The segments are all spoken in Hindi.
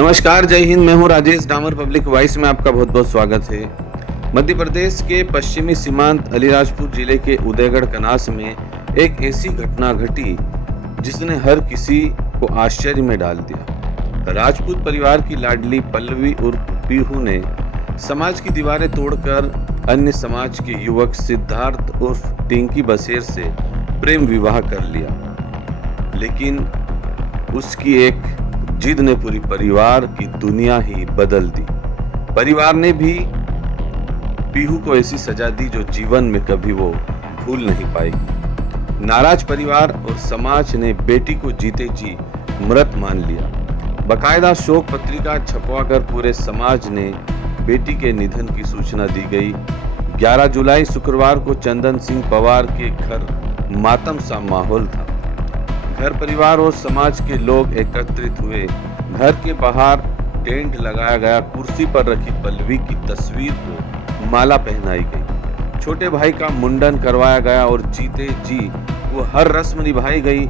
नमस्कार, जय हिंद। मैं हूं राजेश डामर। पब्लिक वॉइस में आपका बहुत बहुत स्वागत है। मध्य प्रदेश के पश्चिमी सीमांत अलीराजपुर जिले के उदयगढ़ कनास में एक ऐसी घटना घटी जिसने हर किसी को आश्चर्य में डाल दिया। राजपूत परिवार की लाडली पल्लवी उर्फ पीहू ने समाज की दीवारें तोड़कर अन्य समाज के युवक सिद्धार्थ उर्फ टिंकी बसेर से प्रेम विवाह कर लिया, लेकिन उसकी एक जिद ने पूरी परिवार की दुनिया ही बदल दी। परिवार ने भी पीहू को ऐसी सजा दी जो जीवन में कभी वो भूल नहीं पाएगी। नाराज परिवार और समाज ने बेटी को जीते जी मृत मान लिया। बकायदा शोक पत्रिका छपवाकर पूरे समाज ने बेटी के निधन की सूचना दी गई। 11 जुलाई शुक्रवार को चंदन सिंह पवार के घर मातम सा माहौल था। घर परिवार और समाज के लोग एकत्रित हुए। घर के बाहर टेंट लगाया गया। कुर्सी पर रखी पल्लवी की तस्वीर को माला पहनाई गई। छोटे भाई का मुंडन करवाया गया और जीते जी वो हर रस्म निभाई गई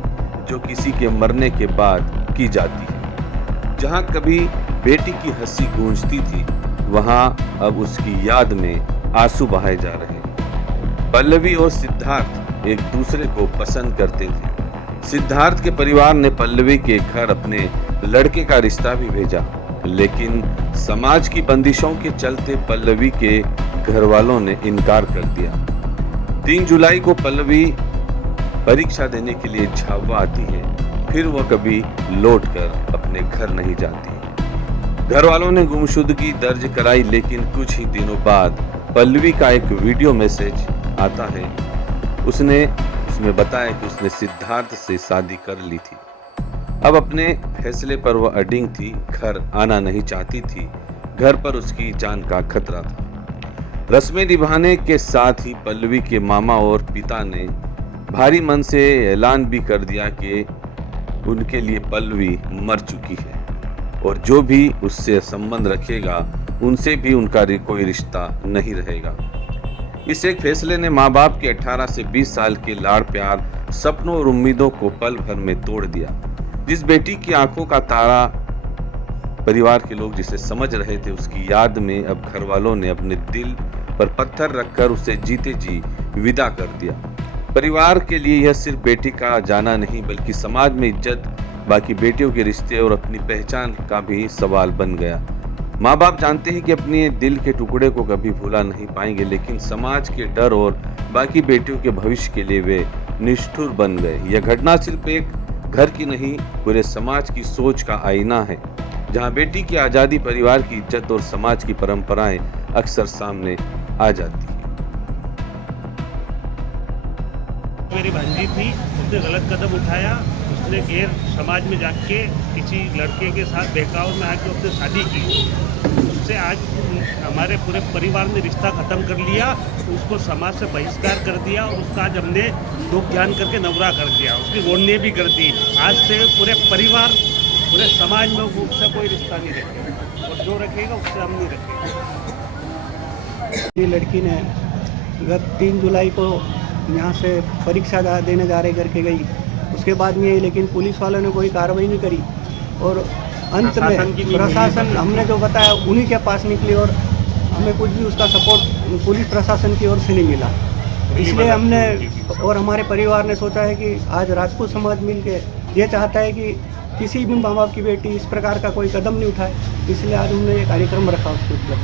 जो किसी के मरने के बाद की जाती है। जहां कभी बेटी की हंसी गूंजती थी, वहां अब उसकी याद में आंसू बहाए जा रहे हैं। पल्लवी और सिद्धार्थ एक दूसरे को पसंद करते थे। सिद्धार्थ के परिवार ने पल्लवी के घर अपने लड़के का रिश्ता भी भेजा, लेकिन समाज की बंदिशों के चलते पल्लवी के घर वालों ने इनकार कर दिया। 3 जुलाई को पल्लवी परीक्षा देने के लिए झाबुआ आती है। फिर वह कभी लौटकर अपने घर नहीं जाती। घर वालों ने गुमशुदगी दर्ज कराई, लेकिन कुछ ही दिनों बाद पल्लवी का एक वीडियो मैसेज आता है। उसमें बताया कि उसने सिद्धार्थ से शादी कर ली थी। अब अपने फैसले पर वह अडिग थी। घर आना नहीं चाहती थी। घर पर उसकी जान का खतरा था। रस्में निभाने के साथ ही पल्लवी के मामा और पिता ने भारी मन से ऐलान भी कर दिया कि उनके लिए पल्लवी मर चुकी है और जो भी उससे संबंध रखेगा उनसे भी उनका कोई रिश्ता नहीं रहेगा। इस एक फैसले ने माँ बाप के 18 से 20 साल के लाड़ प्यार, सपनों और उम्मीदों को पल भर में तोड़ दिया। जिस बेटी की आंखों का तारा परिवार के लोग जिसे समझ रहे थे, उसकी याद में अब घर वालों ने अपने दिल पर पत्थर रखकर उसे जीते जी विदा कर दिया। परिवार के लिए यह सिर्फ बेटी का जाना नहीं, बल्कि समाज में इज्जत, बाकी बेटियों के रिश्ते और अपनी पहचान का भी सवाल बन गया। माँ बाप जानते हैं कि अपने दिल के टुकड़े को कभी भूला नहीं पाएंगे, लेकिन समाज के डर और बाकी बेटियों के भविष्य के लिए वे निष्ठुर बन गए। यह घटना सिर्फ एक घर की नहीं, पूरे समाज की सोच का आईना है, जहाँ बेटी की आज़ादी, परिवार की इज्जत और समाज की परंपराएं अक्सर सामने आ जाती है। मेरी भांजी थी, उसने गलत कदम उठाया। उसने गैर समाज में जाके किसी लड़के के साथ बहकाव में आके उसने शादी की। उससे आज हमारे पूरे परिवार ने रिश्ता ख़त्म कर लिया। उसको समाज से बहिष्कार कर दिया और उसका आज हमने दुख ज्ञान करके नवरा कर दिया। उसकी वोड़ने भी कर दी। आज से पूरे परिवार, पूरे समाज में उससे कोई रिश्ता नहीं रखेगा और जो रखेगा उससे हम नहीं रखेंगे। ये लड़की ने गत 3 जुलाई को यहाँ से परीक्षा देने जा रहे करके गई। उसके बाद में लेकिन पुलिस वालों ने कोई कार्रवाई नहीं करी और अंत में प्रशासन, हमने जो बताया उन्हीं के पास निकली और हमें कुछ भी उसका सपोर्ट पुलिस प्रशासन की ओर से नहीं मिला। इसलिए हमने और हमारे परिवार ने सोचा है कि आज राजपूत समाज मिलके ये चाहता है कि किसी भी माँ बाप की बेटी इस प्रकार का कोई कदम नहीं उठाए। इसलिए आज हमने ये कार्यक्रम रखा उसके ऊपर।